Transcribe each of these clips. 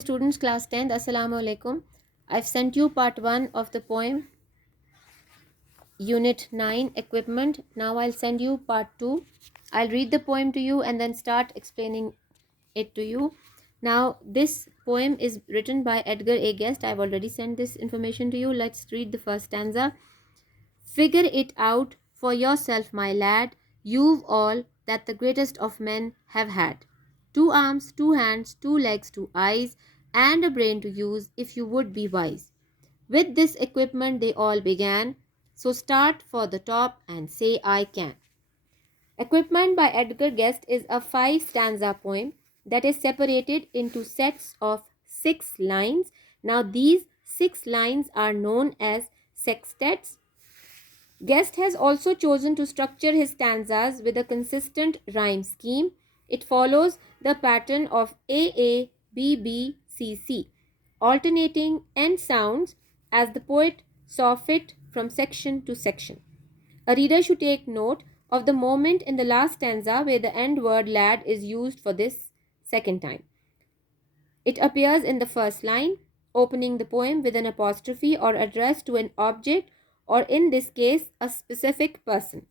Students, class 10th, Assalamu alaikum. I've sent you part 1 of the poem unit 9 equipment. Now I'll send you part 2. I'll read the poem to you and then start explaining it to you. Now this poem is written by Edgar A. Guest. I've already sent this information to you. Let's read the first stanza. Figure it out for yourself, my lad. You've all that the greatest of men have had. 2 arms, 2 hands, 2 legs, 2 eyes, and a brain to use if you would be wise. With this equipment they all began, so start for the top and say I can. Equipment by Edgar Guest is a 5 stanza poem that is separated into sets of 6 lines. Now these 6 lines are known as sextets. Guest has also chosen to structure his stanzas with a consistent rhyme scheme. It follows the pattern of AA, BB, CC, alternating end sounds as the poet saw fit from section to section. A reader should take note of the moment in the last stanza where the end word lad is used for this second time. It appears in the first line, opening the poem with an apostrophe or address to an object, or in this case, a specific person.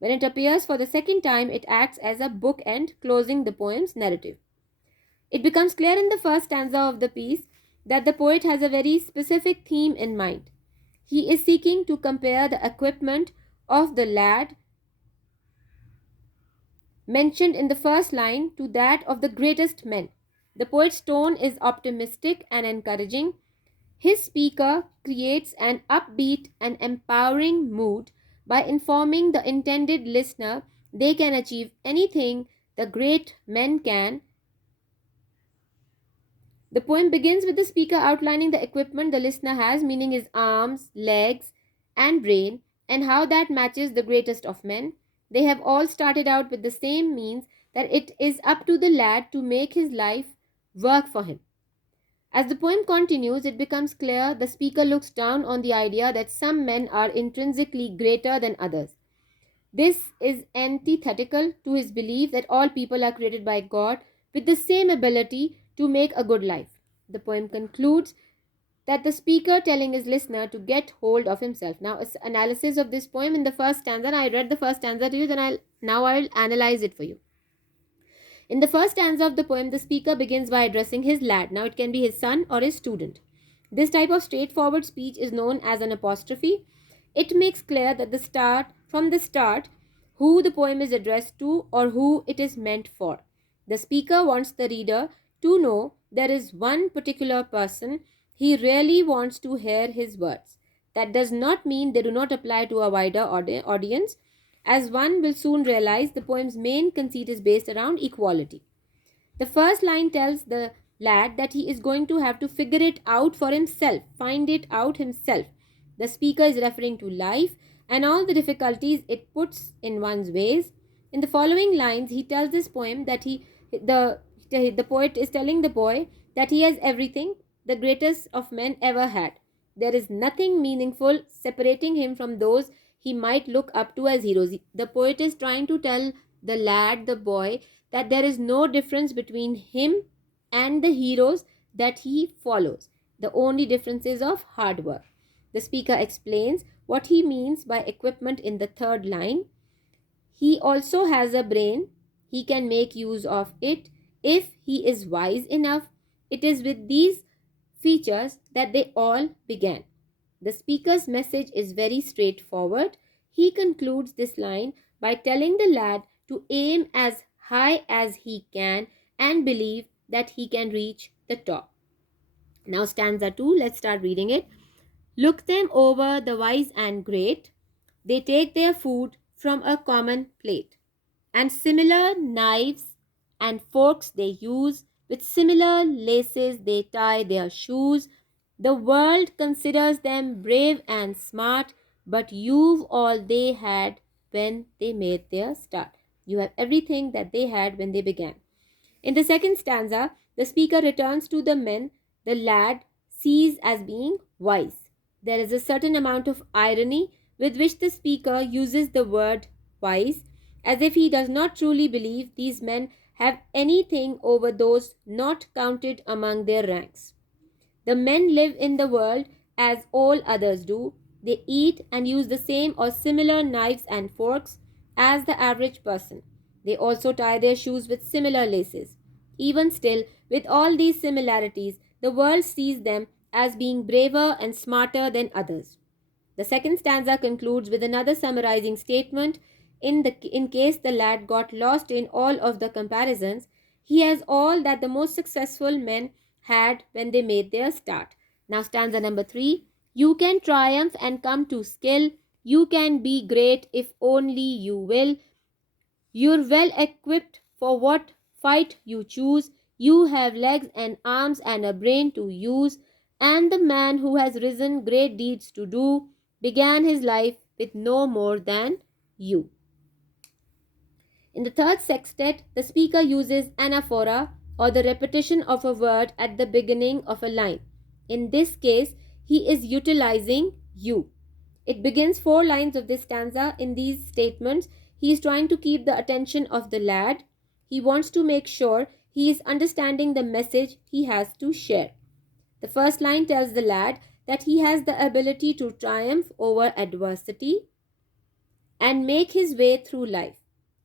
When it appears for the second time, it acts as a bookend, closing the poem's narrative. It becomes clear in the first stanza of the piece that the poet has a very specific theme in mind. He is seeking to compare the equipment of the lad mentioned in the first line to that of the greatest men. The poet's tone is optimistic and encouraging. His speaker creates an upbeat and empowering mood by informing the intended listener they can achieve anything the great men can. The poem begins with the speaker outlining the equipment the listener has, meaning his arms, legs, and brain, and how that matches the greatest of men. They have all started out with the same means that it is up to the lad to make his life work for him. As the poem continues, it becomes clear the speaker looks down on the idea that some men are intrinsically greater than others. This is antithetical to his belief that all people are created by God with the same ability to make a good life. The poem concludes that the speaker telling his listener to get hold of himself. Now, analysis of this poem in the first stanza, and I read the first stanza to you, then I will analyze it for you. In the first stanza of the poem, the speaker begins by addressing his lad. Now, it can be his son or his student. This type of straightforward speech is known as an apostrophe. It makes clear that from the start, who the poem is addressed to or who it is meant for. The speaker wants the reader to know there is one particular person he really wants to hear his words. That does not mean they do not apply to a wider audience. As one will soon realize, the poem's main conceit is based around equality. The first line tells the lad that he is going to have to figure it out for himself, find it out himself. The speaker is referring to life and all the difficulties it puts in one's ways. In the following lines, he tells this poem that the poet is telling the boy that he has everything the greatest of men ever had. There is nothing meaningful separating him from those he might look up to as heroes. The poet is trying to tell the lad, the boy, that there is no difference between him and the heroes that he follows. The only difference is of hard work. The speaker explains what he means by equipment in the third line. He also has a brain. He can make use of it if he is wise enough. It is with these features that they all began. The speaker's message is very straightforward. He concludes this line by telling the lad to aim as high as he can and believe that he can reach the top. Now stanza 2, let's start reading it. Look them over, the wise and great. They take their food from a common plate. And similar knives and forks they use. With similar laces they tie their shoes. The world considers them brave and smart, but you've all they had when they made their start. You have everything that they had when they began. In the second stanza, the speaker returns to the men the lad sees as being wise. There is a certain amount of irony with which the speaker uses the word wise, as if he does not truly believe these men have anything over those not counted among their ranks. The men live in the world as all others do. They eat and use the same or similar knives and forks as the average person. They also tie their shoes with similar laces. Even still, with all these similarities, the world sees them as being braver and smarter than others. The second stanza concludes with another summarizing statement. In case the lad got lost in all of the comparisons, he has all that the most successful men had when they made their start. Now, stanza number 3. You can triumph and come to skill. You can be great if only you will. You're well equipped for what fight you choose. You have legs and arms and a brain to use. And the man who has risen great deeds to do began his life with no more than you. In the third sextet, the speaker uses anaphora or the repetition of a word at the beginning of a line. In this case, he is utilizing you. It begins 4 lines of this stanza. In these statements, he is trying to keep the attention of the lad. He wants to make sure he is understanding the message he has to share. The first line tells the lad that he has the ability to triumph over adversity and make his way through life.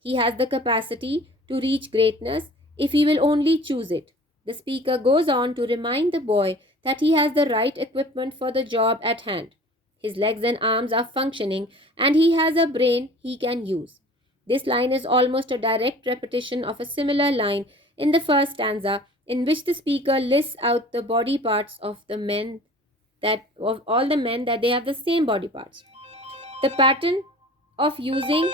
He has the capacity to reach greatness if he will only choose it. The speaker goes on to remind the boy that he has the right equipment for the job at hand. His legs and arms are functioning and he has a brain he can use. This line is almost a direct repetition of a similar line in the first stanza, in which the speaker lists out the body parts of all the men that they have the same body parts. The pattern of using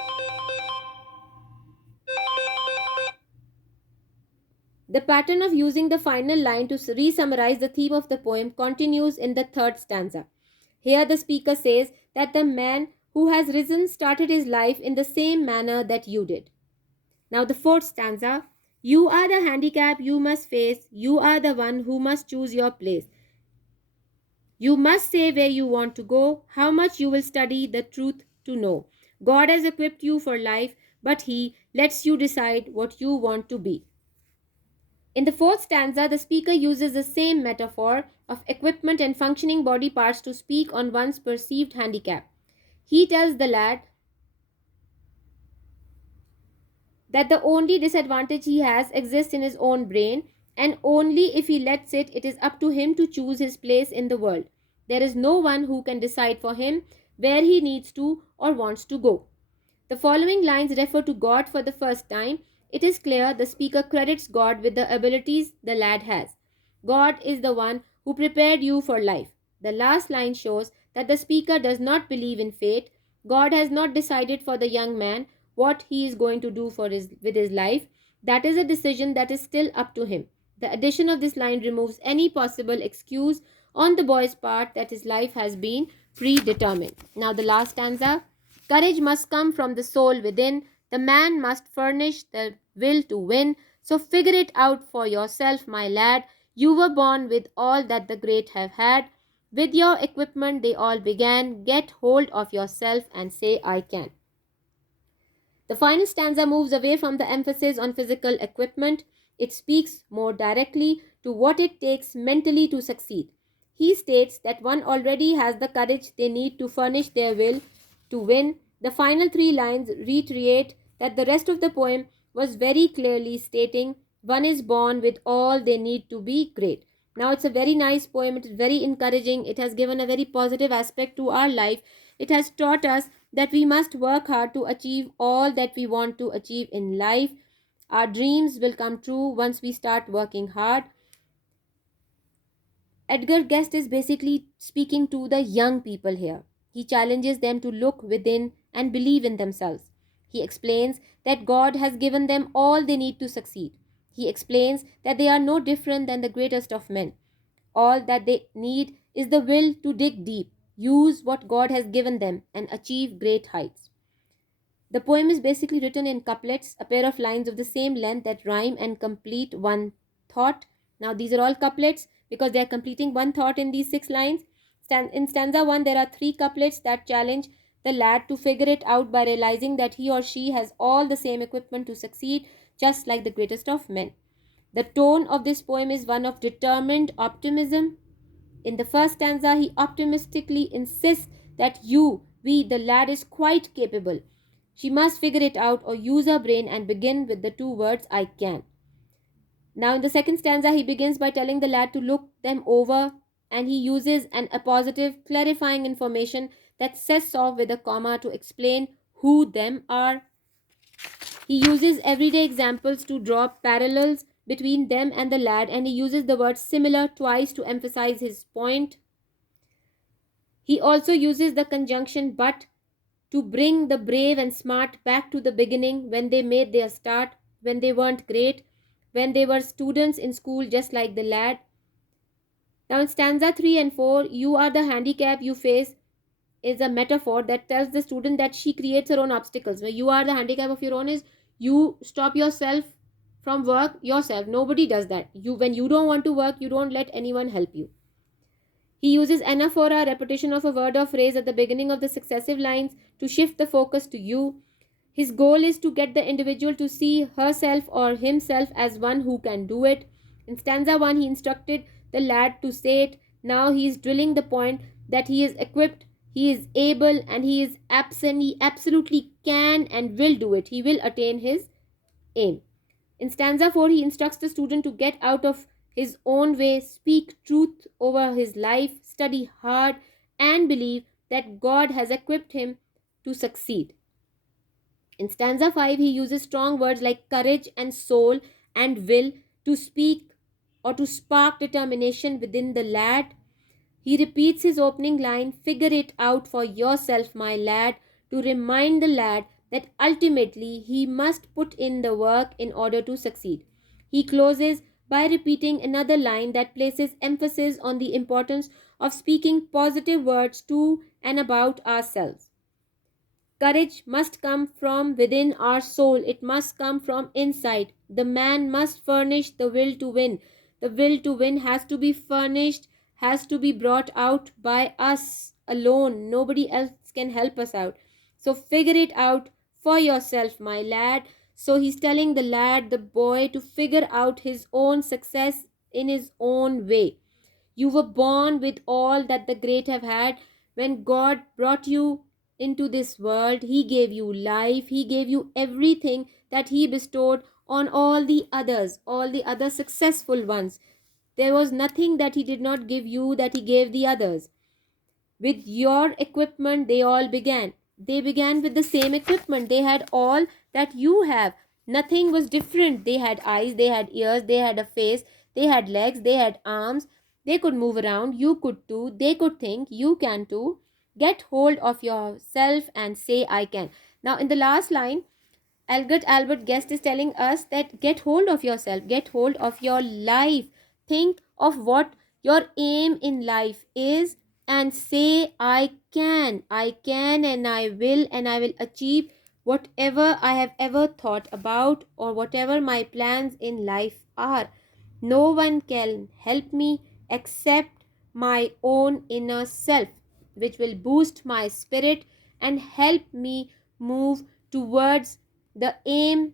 the final line to re-summarize the theme of the poem continues in the third stanza. Here the speaker says that the man who has risen started his life in the same manner that you did. Now the fourth stanza. You are the handicap you must face. You are the one who must choose your place. You must say where you want to go, how much you will study the truth to know. God has equipped you for life, but He lets you decide what you want to be. In the fourth stanza, the speaker uses the same metaphor of equipment and functioning body parts to speak on one's perceived handicap. He tells the lad that the only disadvantage he has exists in his own brain, and only if he lets it is up to him to choose his place in the world. There is no one who can decide for him where he needs to or wants to go. The following lines refer to God for the first time. It is clear the speaker credits God with the abilities the lad has. God is the one who prepared you for life. The last line shows that the speaker does not believe in fate. God has not decided for the young man what he is going to do with his life. That is a decision that is still up to him. The addition of this line removes any possible excuse on the boy's part that his life has been predetermined. Now the last stanza. Courage must come from the soul within. The man must furnish the will to win. So figure it out for yourself, my lad. You were born with all that the great have had. With your equipment they all began. Get hold of yourself and say, I can. The final stanza moves away from the emphasis on physical equipment. It speaks more directly to what it takes mentally to succeed. He states that one already has the courage they need to furnish their will to win. The final 3 lines reiterate that the rest of the poem was very clearly stating one is born with all they need to be great. Now it's a very nice poem. It is very encouraging. It has given a very positive aspect to our life. It has taught us that we must work hard to achieve all that we want to achieve in life. Our dreams will come true once we start working hard. Edgar Guest is basically speaking to the young people here. He challenges them to look within and believe in themselves. He explains that God has given them all they need to succeed. He explains that they are no different than the greatest of men. All that they need is the will to dig deep, use what God has given them, and achieve great heights. The poem is basically written in couplets, a pair of lines of the same length that rhyme and complete one thought. Now, these are all couplets because they are completing one thought in these 6 lines. In stanza 1, there are 3 couplets that challenge the lad to figure it out by realizing that he or she has all the same equipment to succeed. just like the greatest of men. The tone of this poem is one of determined optimism. In the first stanza, he optimistically insists that the lad is quite capable. She must figure it out or use her brain and begin with the two words, I can. Now, in the second stanza, he begins by telling the lad to look them over, and he uses an appositive, clarifying information that sets off with a comma to explain who them are. He uses everyday examples to draw parallels between them and the lad, and he uses the word similar twice to emphasize his point. He also uses the conjunction but to bring the brave and smart back to the beginning when they made their start, when they weren't great, when they were students in school just like the lad. Now, in stanza 3 and 4, you are the handicap you face is a metaphor that tells the student that she creates her own obstacles. Where you are the handicap of your own is you stop yourself from work yourself. Nobody does that. When you don't want to work, you don't let anyone help you. He uses anaphora, repetition of a word or phrase at the beginning of the successive lines to shift the focus to you. His goal is to get the individual to see herself or himself as one who can do it. In stanza 1, he instructed the lad to say it. Now he is drilling the point that he is equipped, he is able, and he is absent. He absolutely can and will do it. He will attain his aim. In stanza 4, he instructs the student to get out of his own way, speak truth over his life, study hard, and believe that God has equipped him to succeed. In stanza 5, he uses strong words like courage and soul and will to speak or to spark determination within the lad. He repeats his opening line, figure it out for yourself, my lad, to remind the lad that ultimately he must put in the work in order to succeed. He closes by repeating another line that places emphasis on the importance of speaking positive words to and about ourselves. Courage must come from within our soul. It must come from inside. The man must furnish the will to win. The will to win has to be furnished, has to be brought out by us alone. Nobody else can help us out. So figure it out for yourself, my lad. So he's telling the lad, the boy, to figure out his own success in his own way. You were born with all that the great have had. When God brought you into this world, He gave you life, He gave you everything that He bestowed on all the others, all the other successful ones. There was nothing that He did not give you that He gave the others. With your equipment, they all began. They began with the same equipment. They had all that you have. Nothing was different. They had eyes, they had ears, they had a face, they had legs, they had arms. They could move around. You could too. They could think. You can too. Get hold of yourself and say, I can. Now, in the last line, Albert Guest is telling us that get hold of yourself, get hold of your life. Think of what your aim in life is and say, I can, and I will achieve whatever I have ever thought about or whatever my plans in life are. No one can help me except my own inner self, which will boost my spirit and help me move towards the aim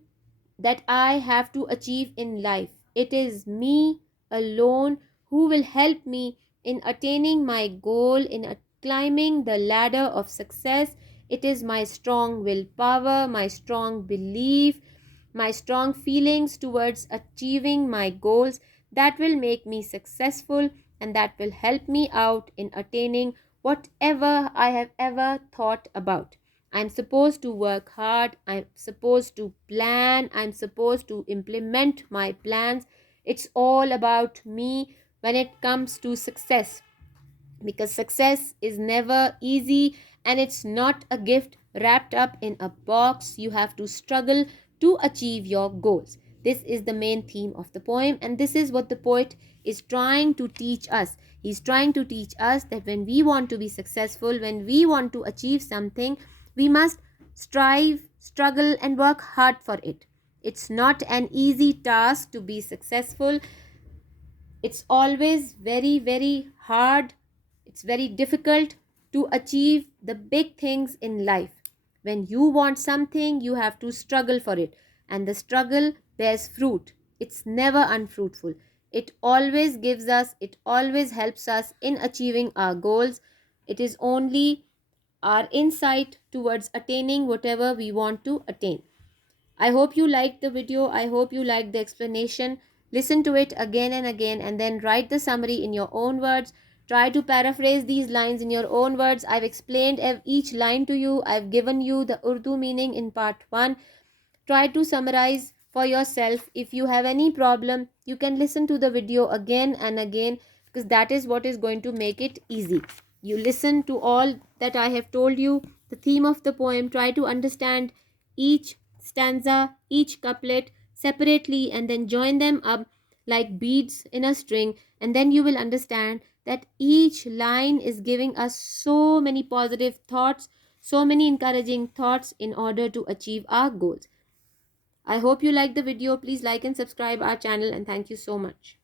that I have to achieve in life. It is me alone who will help me in attaining my goal, in climbing the ladder of success. It is my strong willpower, my strong belief, my strong feelings towards achieving my goals that will make me successful and that will help me out in attaining whatever I have ever thought about. I'm supposed to work hard. I'm supposed to plan. I'm supposed to implement my plans. It's all about me when it comes to success, because success is never easy and it's not a gift wrapped up in a box. You have to struggle to achieve your goals. This is the main theme of the poem, and this is what the poet is trying to teach us. He's trying to teach us that when we want to be successful, when we want to achieve something, we must strive, struggle, and work hard for it. It's not an easy task to be successful. It's always very, very hard. It's very difficult to achieve the big things in life. When you want something, you have to struggle for it. and the struggle bears fruit. It's never unfruitful. It always gives us, it always helps us in achieving our goals. It is only our insight towards attaining whatever we want to attain. I hope you liked the video. I hope you liked the explanation. Listen to it again and again and then write the summary in your own words. Try to paraphrase these lines in your own words. I've explained each line to you. I've given you the Urdu meaning in part 1. Try to summarize for yourself. If you have any problem, you can listen to the video again and again, because that is what is going to make it easy. You listen to all that I have told you, the theme of the poem. Try to understand each stanza, each couplet separately, and then join them up like beads in a string, and then you will understand that each line is giving us so many positive thoughts, so many encouraging thoughts in order to achieve our goals. I hope you like the video. Please like and subscribe our channel, and thank you so much.